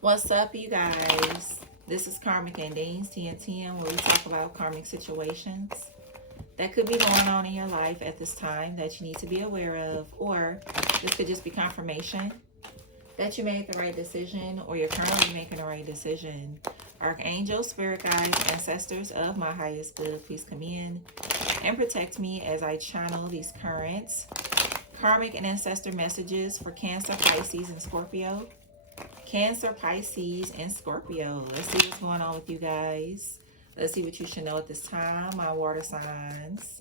What's up, you guys? This is Karmic and Dean's 1010, where we talk about karmic situations that could be going on in your life at this time that you need to be aware of, or this could just be confirmation that you made the right decision or you're currently making the right decision. Archangels, spirit guides, ancestors of my highest good, please come in and protect me as I channel these current karmic and ancestor messages for Cancer, Pisces, and Scorpio. Cancer, Pisces, and Scorpio. Let's see what's going on with you guys. Let's see what you should know at this time, my water signs.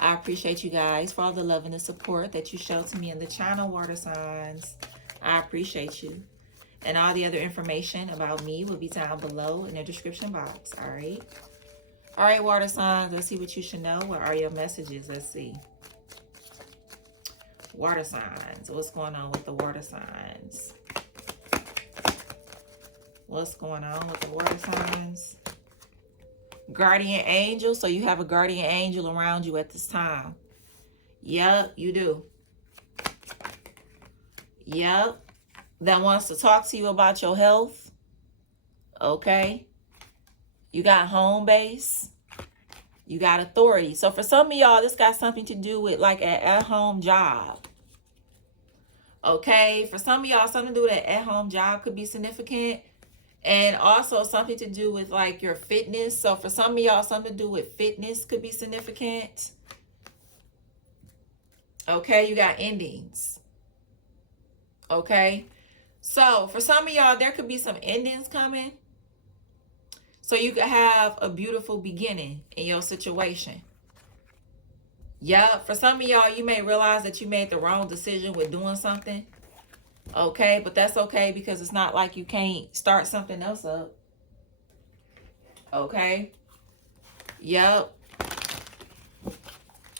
I appreciate you guys for all the love and the support that you show to me in the channel, water signs. I appreciate you. And all the other information about me will be down below in the description box, all right? All right, water signs, let's see what you should know. What are your messages? Let's see. Water signs. What's going on with the water signs? What's going on with the water signs? Guardian angel. So you have a guardian angel around you at this time. Yep, you do. Yep. That wants to talk to you about your health. Okay. You got home base. You got authority. So for some of y'all, this got something to do with like an at-home job. Okay. For some of y'all, something to do with an at-home job could be significant. And also something to do with like your fitness. So for some of y'all, something to do with fitness could be significant. Okay, you got endings. Okay. So for some of y'all, there could be some endings coming. So you could have a beautiful beginning in your situation. Yeah, for some of y'all, you may realize that you made the wrong decision with doing something. Okay, but that's okay because it's not like you can't start something else up. Okay. Yep.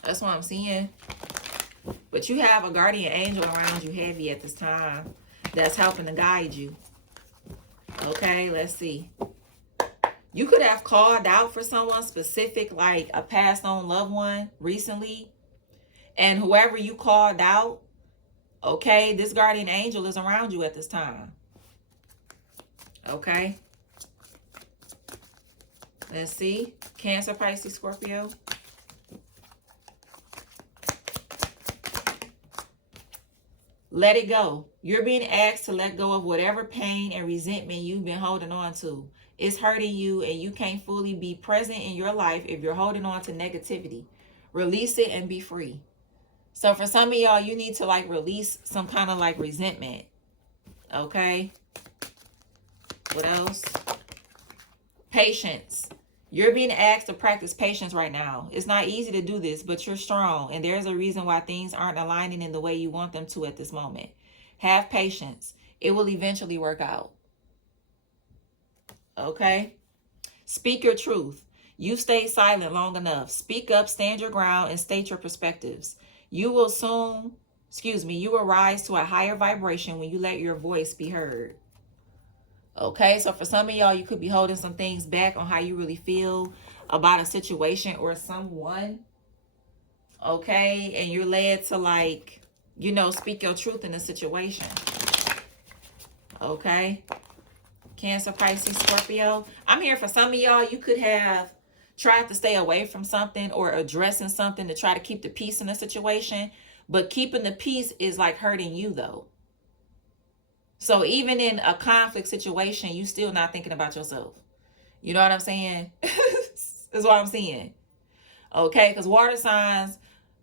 That's what I'm seeing. But you have a guardian angel around you heavy at this time that's helping to guide you. Okay, let's see. You could have called out for someone specific, like a passed on loved one recently. And whoever you called out, okay, this guardian angel is around you at this time. Okay. Let's see. Cancer, Pisces, Scorpio. Let it go. You're being asked to let go of whatever pain and resentment you've been holding on to. It's hurting you and you can't fully be present in your life if you're holding on to negativity. Release it and be free. So for some of y'all, you need to like release some kind of like resentment. Okay. What else? Patience. You're being asked to practice patience right now. It's not easy to do this, but you're strong. And there's a reason why things aren't aligning in the way you want them to at this moment. Have patience. It will eventually work out. Okay. Speak your truth. You've stayed silent long enough. Speak up, stand your ground, and state your perspectives. You will rise to a higher vibration when you let your voice be heard. Okay, so for some of y'all, you could be holding some things back on how you really feel about a situation or someone. Okay, and you're led to like, speak your truth in the situation. Okay. Cancer, Pisces, Scorpio. I'm here for some of y'all, you could have tried to stay away from something or addressing something to try to keep the peace in the situation. But keeping the peace is like hurting you though. So even in a conflict situation, you still not thinking about yourself. You know what I'm saying? That's what I'm saying. Okay, because water signs,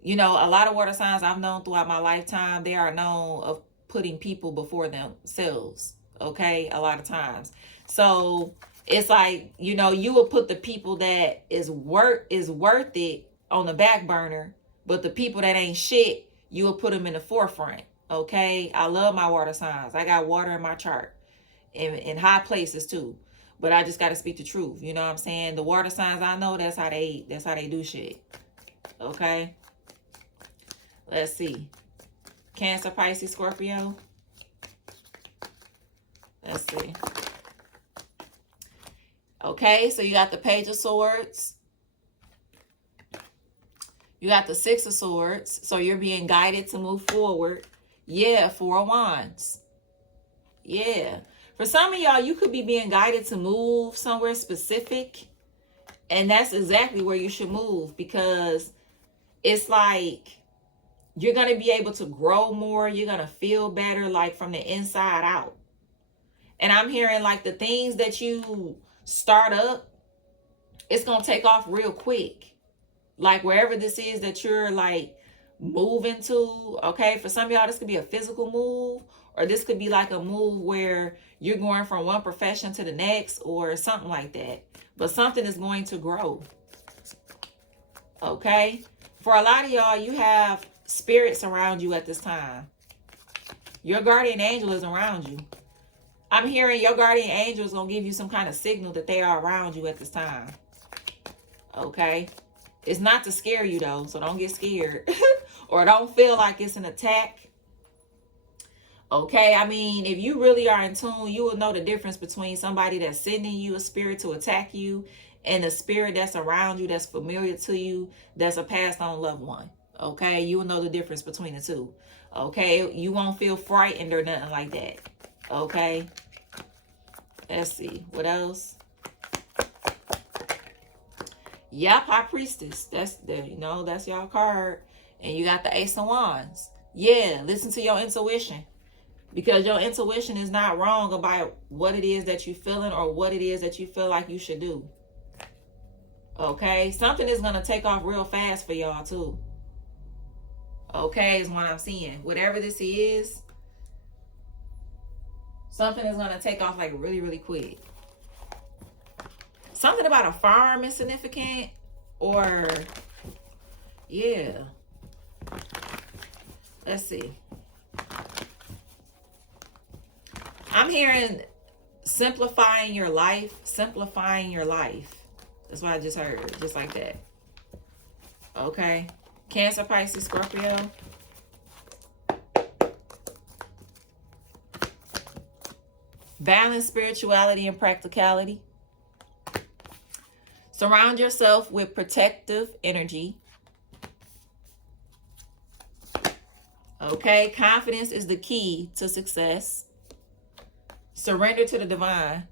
a lot of water signs I've known throughout my lifetime, they are known of putting people before themselves. Okay, a lot of times. So it's like, you will put the people that is worth it on the back burner, but the people that ain't shit, you will put them in the forefront. Okay, I love my water signs. I got water in my chart in high places too, but I just got to speak the truth. You know what I'm saying? The water signs I know, that's how they do shit. Okay, let's see. Cancer, Pisces, Scorpio. Let's see. Okay, so you got the Page of Swords. You got the Six of Swords. So you're being guided to move forward. Yeah, Four of Wands. Yeah. For some of y'all, you could be being guided to move somewhere specific. And that's exactly where you should move, because it's like you're going to be able to grow more. You're going to feel better, like from the inside out. And I'm hearing like the things that you start up, it's going to take off real quick. Like wherever this is that you're like moving to, okay? For some of y'all, this could be a physical move, or this could be like a move where you're going from one profession to the next or something like that. But something is going to grow, okay? For a lot of y'all, you have spirits around you at this time. Your guardian angel is around you. I'm hearing your guardian angel is going to give you some kind of signal that they are around you at this time. Okay? It's not to scare you though, so don't get scared. Or don't feel like it's an attack. Okay? I mean, if you really are in tune, you will know the difference between somebody that's sending you a spirit to attack you and a spirit that's around you, that's familiar to you, that's a passed on loved one. Okay? You will know the difference between the two. Okay? You won't feel frightened or nothing like that. Okay? Let's see. What else? Yep, High Priestess. That's the, you know, that's y'all card. And you got the Ace of Wands. Yeah, listen to your intuition. Because your intuition is not wrong about what it is that you're feeling or what it is that you feel like you should do. Okay? Something is going to take off real fast for y'all too. Okay, is what I'm seeing. Whatever this is, something is going to take off like really, really quick. Something about a farm is significant, or yeah. Let's see. I'm hearing simplifying your life, simplifying your life. That's what I just heard, just like that. Okay. Cancer, Pisces, Scorpio. Balance spirituality and practicality. Surround yourself with protective energy. Okay, confidence is the key to success. Surrender to the divine.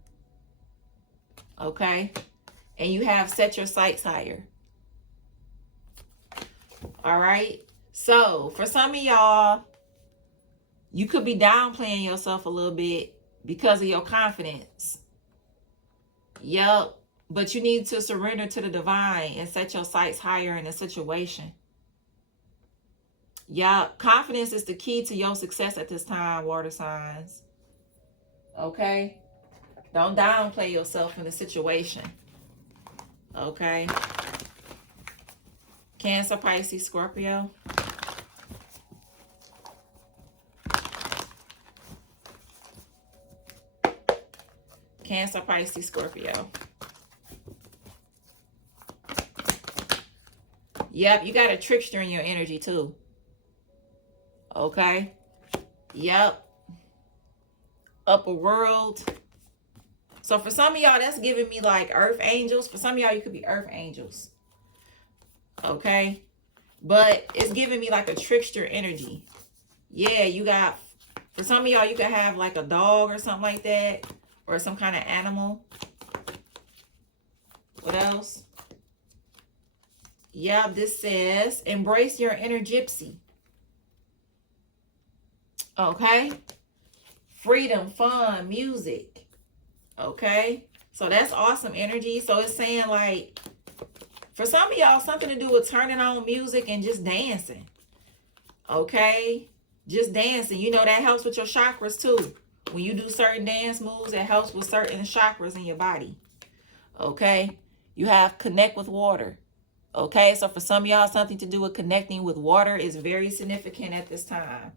Okay, and you have set your sights higher. All right, so for some of y'all, you could be downplaying yourself a little bit because of your confidence. Yep. But you need to surrender to the divine and set your sights higher in a situation. Yeah, confidence is the key to your success at this time, water signs. Okay? Don't downplay yourself in the situation. Okay? Cancer, Pisces, Scorpio. Cancer, Pisces, Scorpio. Yep, you got a trickster in your energy too. Okay. Yep. Upper world. So for some of y'all, that's giving me like earth angels. For some of y'all, you could be earth angels. Okay. But it's giving me like a trickster energy. Yeah, you got, for some of y'all, you could have like a dog or something like that. Or some kind of animal. What else? Yeah, this says, embrace your inner gypsy. Okay. Freedom, fun, music. Okay. So that's awesome energy. So it's saying like, for some of y'all, something to do with turning on music and just dancing. Okay. Just dancing. You know, that helps with your chakras too. When you do certain dance moves, it helps with certain chakras in your body. Okay. You have connect with water. Okay, so for some of y'all, something to do with connecting with water is very significant at this time.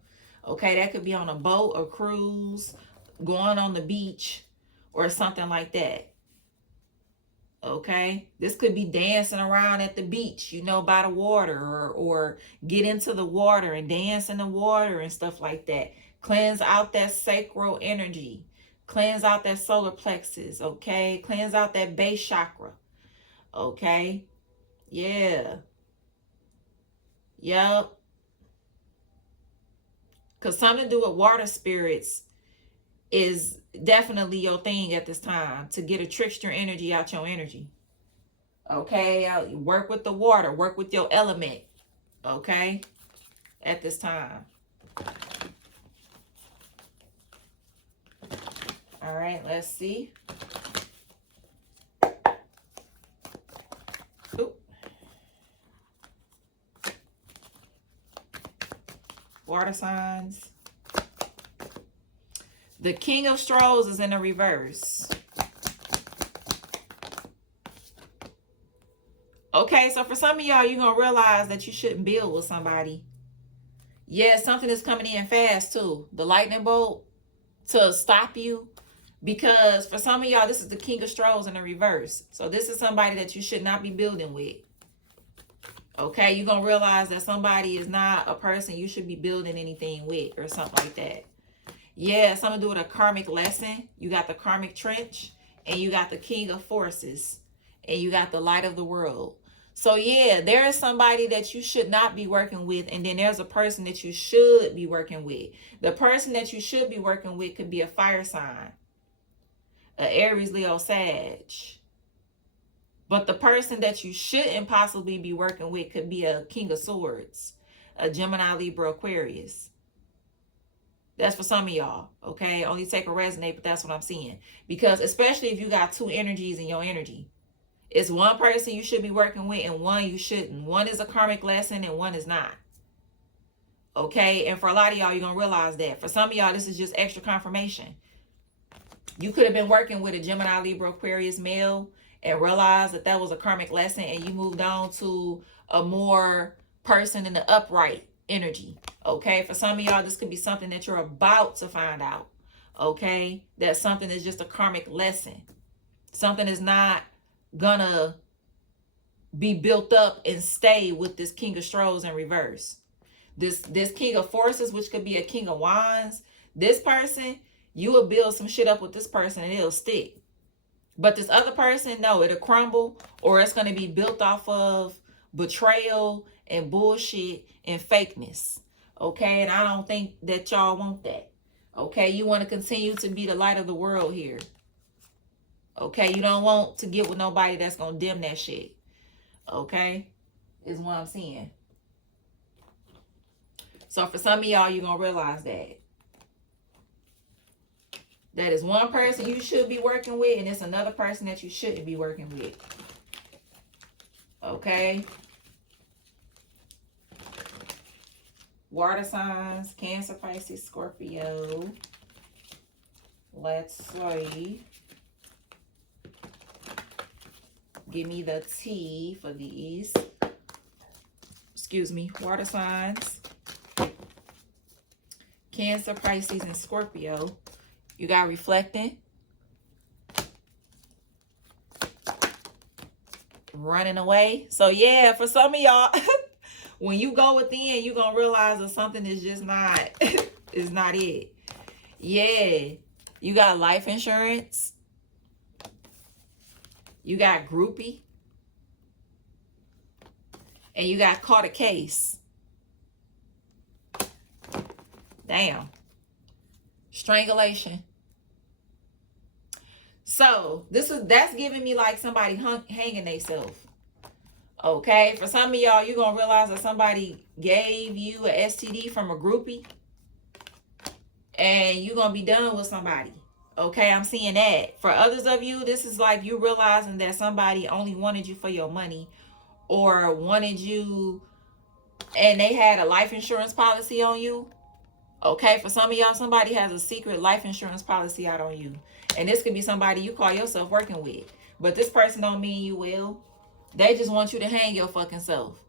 Okay, that could be on a boat, a cruise, going on the beach, or something like that. Okay, this could be dancing around at the beach, you know, by the water, or get into the water and dance in the water and stuff like that. Cleanse out that sacral energy. Cleanse out that solar plexus, okay? Cleanse out that base chakra, okay? Yeah. Yep. Because something to do with water spirits is definitely your thing at this time, to get a trickster energy out your energy. Okay, work with the water, work with your element. Okay, at this time. All right, let's see. Ooh. Water signs. The King of Straws is in the reverse. Okay, so for some of y'all, you're going to realize that you shouldn't build with somebody. Yeah, something is coming in fast too. The lightning bolt to stop you. Because for some of y'all, this is the King of Straws in the reverse. So this is somebody that you should not be building with. Okay, you're going to realize that somebody is not a person you should be building anything with or something like that. Yeah, something to do with a karmic lesson. You got the karmic trench and you got the King of Forces and you got the light of the world. So yeah, there is somebody that you should not be working with, and then there's a person that you should be working with. The person that you should be working with could be a fire sign, a Aries, Leo, Sag. But the person that you shouldn't possibly be working with could be a King of Swords, a Gemini, Libra, Aquarius. That's for some of y'all, okay? Only take a resonate, but that's what I'm seeing. Because especially if you got two energies in your energy. It's one person you should be working with and one you shouldn't. One is a karmic lesson and one is not. Okay? And for a lot of y'all, you're going to realize that. For some of y'all, this is just extra confirmation. You could have been working with a Gemini, Libra, Aquarius male and realized that that was a karmic lesson, and you moved on to a more person in the upright energy. Okay? For some of y'all, this could be something that you're about to find out. Okay? That something is just a karmic lesson. Something is not gonna be built up and stay with this King of Straws in reverse. This King of Forces, which could be a King of Wands. This person, you will build some shit up with this person and it'll stick. But this other person, no, it'll crumble, or it's going to be built off of betrayal and bullshit and fakeness. Okay? And I don't think that y'all want that. Okay? You want to continue to be the light of the world here. Okay? You don't want to get with nobody that's going to dim that shit. Okay? Is what I'm seeing. So for some of y'all, you're going to realize that. That is one person you should be working with, and it's another person that you shouldn't be working with. Okay? Water signs, Cancer, Pisces, Scorpio. Let's see. Give me the T for these. Excuse me. Water signs. Cancer, Pisces, and Scorpio. You got reflecting. Running away. So yeah, for some of y'all, when you go within, you're going to realize that something is just not, is not it. Yeah. You got life insurance. You got groupie. And you got caught a case. Damn. Strangulation. So that's giving me like somebody hanging themselves. Okay, for some of y'all, you're gonna realize that somebody gave you a STD from a groupie, and you're gonna be done with somebody. Okay, I'm seeing that. For others of you, this is like you realizing that somebody only wanted you for your money, or wanted you, and they had a life insurance policy on you. Okay, for some of y'all, somebody has a secret life insurance policy out on you. And this could be somebody you call yourself working with. But this person don't mean you well. They just want you to hang your fucking self.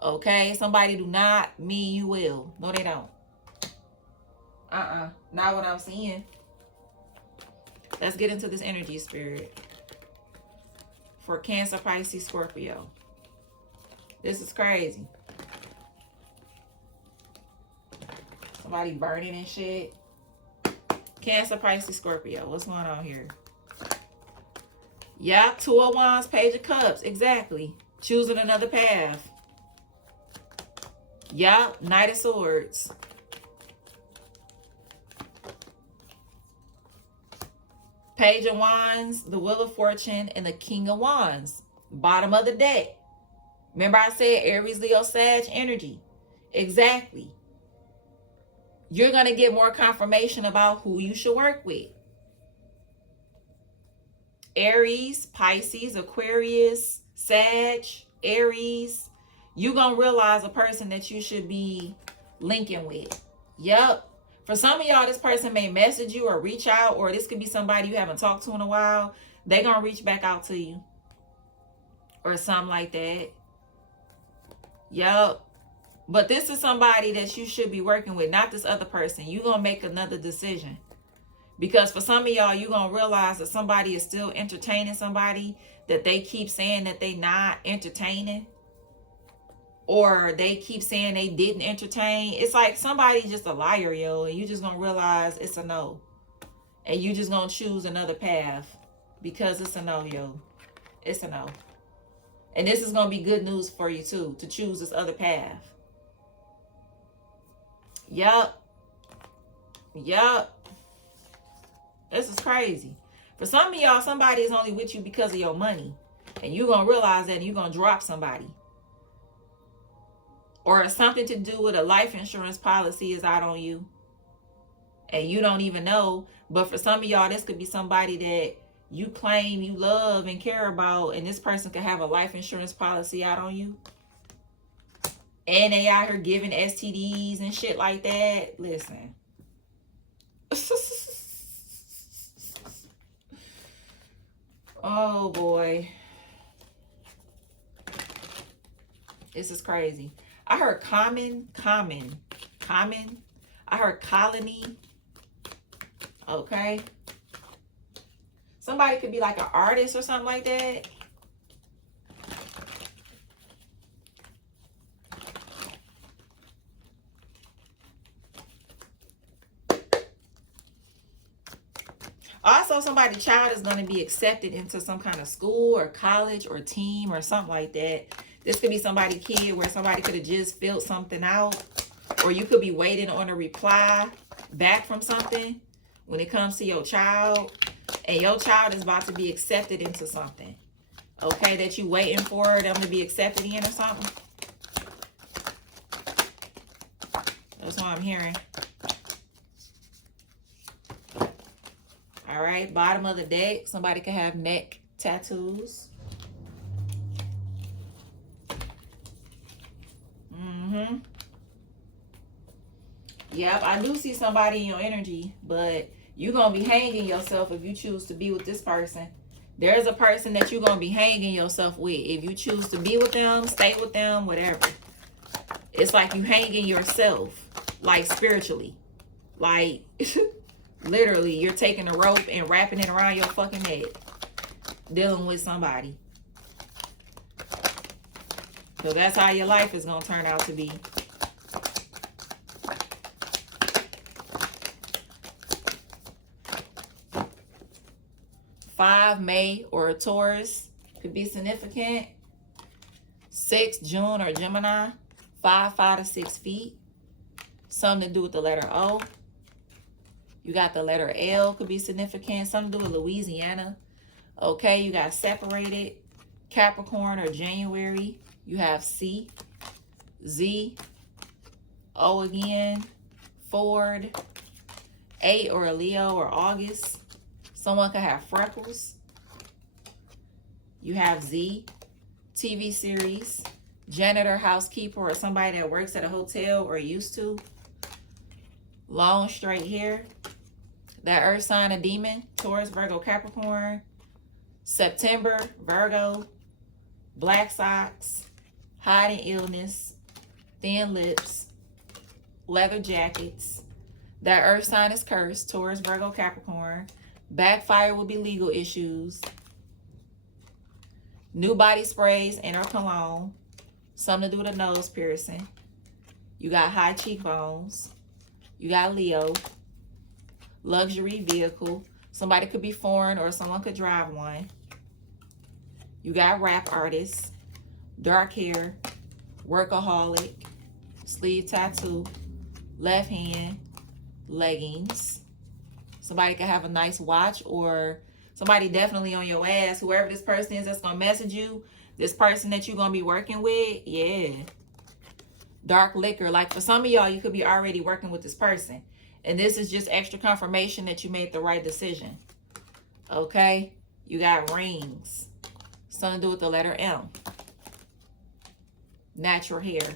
Okay? Somebody do not mean you well. No, they don't. Not what I'm seeing. Let's get into this energy, spirit. For Cancer, Pisces, Scorpio. This is crazy. Somebody burning and shit. Cancer, Pisces, Scorpio. What's going on here? Yeah, Two of Wands, Page of Cups. Exactly. Choosing another path. Yeah, Knight of Swords. Page of Wands, the Wheel of Fortune, and the King of Wands. Bottom of the deck. Remember I said Aries, Leo, Sag energy. Exactly. You're going to get more confirmation about who you should work with. Aries, Pisces, Aquarius, Sag, Aries. You're going to realize a person that you should be linking with. Yep. For some of y'all, this person may message you or reach out, or this could be somebody you haven't talked to in a while. They're going to reach back out to you. Or something like that. Yep. But this is somebody that you should be working with, not this other person. You're going to make another decision. Because for some of y'all, you're going to realize that somebody is still entertaining somebody that they keep saying that they not entertaining. Or they keep saying they didn't entertain. It's like somebody's just a liar, yo. And you just going to realize it's a no. And you just going to choose another path. Because it's a no, yo. It's a no. And this is going to be good news for you, too. To choose this other path. Yup. Yup. This is crazy. For some of y'all, somebody is only with you because of your money. And you're going to realize that and you're going to drop somebody. Or something to do with a life insurance policy is out on you. And you don't even know. But for some of y'all, this could be somebody that you claim you love and care about. And this person could have a life insurance policy out on you. And they out here giving STDs and shit like that. Listen. Oh, boy. This is crazy. I heard common. I heard colony. Okay. Somebody could be like an artist or something like that. Also, somebody's child is going to be accepted into some kind of school or college or team or something like that. This could be somebody's kid where somebody could have just filled something out. Or you could be waiting on a reply back from something when it comes to your child. And your child is about to be accepted into something. Okay, that you waiting for them to be accepted in or something. That's what I'm hearing. All right, bottom of the deck. Somebody could have neck tattoos. Yep, I do see somebody in your energy, but you're going to be hanging yourself if you choose to be with this person. There's a person that you're going to be hanging yourself with. If you choose to be with them, stay with them, whatever. It's like you hanging yourself, like spiritually. Like, literally, you're taking a rope and wrapping it around your fucking neck. Dealing with somebody. So that's how your life is going to turn out to be. May or a Taurus could be significant. 6 June or Gemini. 5 to 6 feet. Something to do with the letter O. You got the letter L could be significant. Something to do with Louisiana. Okay, you got separated. Capricorn or January. You have C. Z. O again. Ford. 8 or a Leo or August. Someone could have freckles. You have Z, TV series, janitor, housekeeper, or somebody that works at a hotel or used to. Long straight hair. That earth sign, a demon. Taurus, Virgo, Capricorn. September, Virgo. Black socks. Hiding illness. Thin lips. Leather jackets. That earth sign is cursed. Taurus, Virgo, Capricorn. Backfire will be legal issues. New body sprays and or cologne. Something to do with a nose piercing. You got high cheekbones. You got Leo. Luxury vehicle. Somebody could be foreign or someone could drive one. You got rap artists. Dark hair. Workaholic. Sleeve tattoo. Left hand. Leggings. Somebody could have a nice watch or Somebody definitely on your ass. Whoever this person is that's going to message you, this person that you're going to be working with, yeah. Dark liquor. Like for some of y'all, you could be already working with this person. And this is just extra confirmation that you made the right decision. Okay? You got rings. Something to do with the letter M. Natural hair.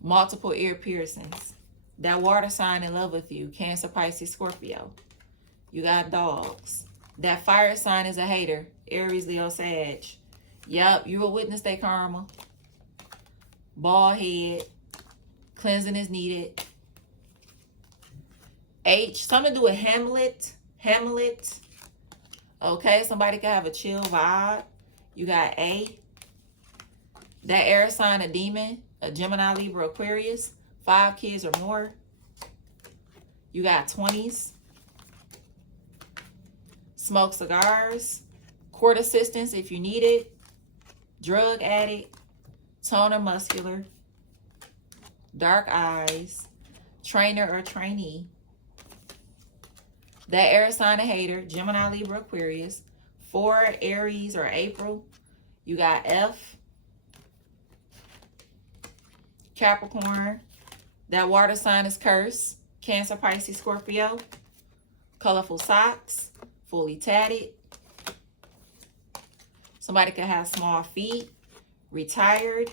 Multiple ear piercings. That water sign in love with you. Cancer, Pisces, Scorpio. You got dogs. That fire sign is a hater. Aries, Leo, Sag. Yup, you will witness that karma. Bald head. Cleansing is needed. H, something to do with Hamlet. Hamlet. Okay, somebody can have a chill vibe. You got A. That air sign, a demon. A Gemini, Libra, Aquarius. 5 kids or more. You got 20s. Smoke cigars. Court assistance if you need it. Drug addict. Toner, muscular. Dark eyes. Trainer or trainee. That air sign, a hater. Gemini, Libra, Aquarius. 4 Aries or April. You got F. Capricorn. That water sign is curse. Cancer, Pisces, Scorpio. Colorful socks. Fully tatted. Somebody could have small feet. Retired.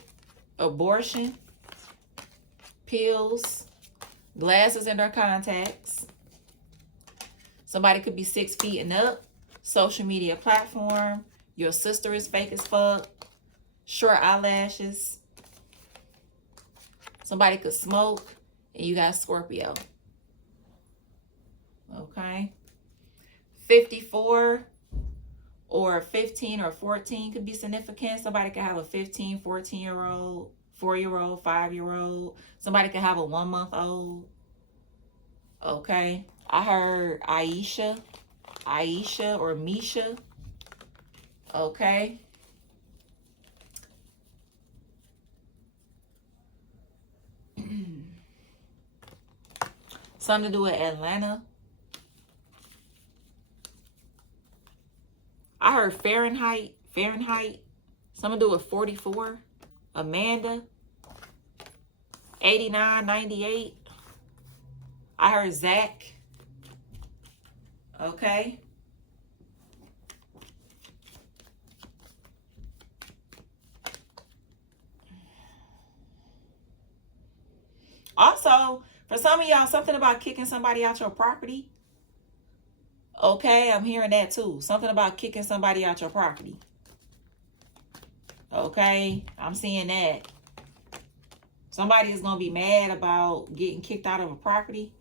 Abortion. Pills. Glasses in their contacts. Somebody could be 6 feet and up. Social media platform. Your sister is fake as fuck. Short eyelashes. Somebody could smoke. And you got Scorpio. Okay. 54 or 15 or 14 could be significant. Somebody could have a 15, 14-year-old, 4-year-old, 5-year-old. Somebody could have a 1-month-old. Okay. I heard Aisha or Misha. Okay. Something to do with Atlanta. I heard Fahrenheit. Something to do with 44. Amanda. 89, 98. I heard Zach. Okay. Also, for some of y'all, something about kicking somebody out your property. Okay, I'm hearing that too. Something about kicking somebody out your property. Okay, I'm seeing that. Somebody is going to be mad about getting kicked out of a property.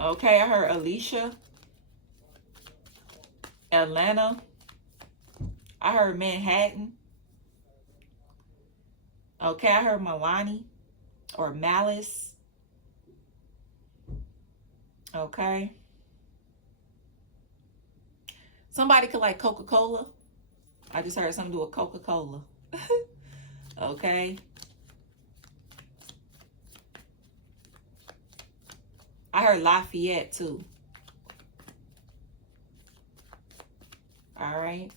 Okay, I heard Alicia. Atlanta. I heard Manhattan. Okay, I heard Milani or Malice. Okay. Somebody could like Coca-Cola. I just heard something to do with Coca-Cola. Okay. I heard Lafayette too. All right.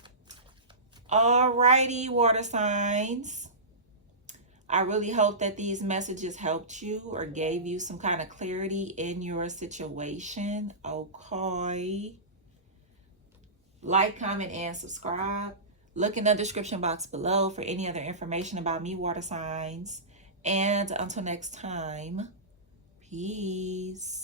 All righty, water signs. I really hope that these messages helped you or gave you some kind of clarity in your situation. Okay. Like, comment, and subscribe. Look in the description box below for any other information about me, water signs. And until next time, peace.